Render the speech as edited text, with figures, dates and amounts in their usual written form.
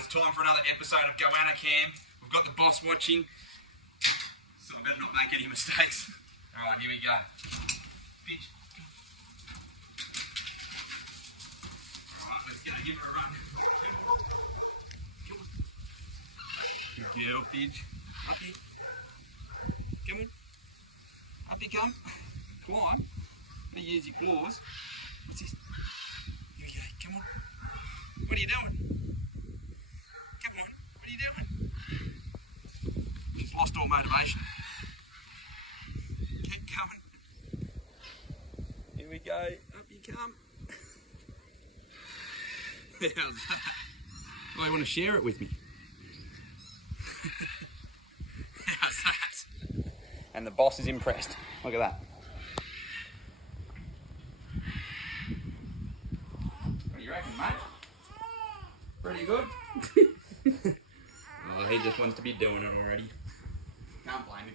Alright, it's time for another episode of Goanna Cam. We've got the boss watching, so I better not make any mistakes. Alright, here we go. Bitch. Alright, let's go, give her a run. Come on. Good girl, Fidge. Up here. Come on. Up you come. Climb. Now use your claws. What's this? Here we go, come on. What are you doing? Come on, what are you doing? He's lost all motivation. Keep coming. Here we go, up you come. How's that? Oh, you want to share it with me? How's that? And the boss is impressed. Look at that. What do you reckon, mate? Pretty good. Oh, he just wants to be doing it already. Can't blame him.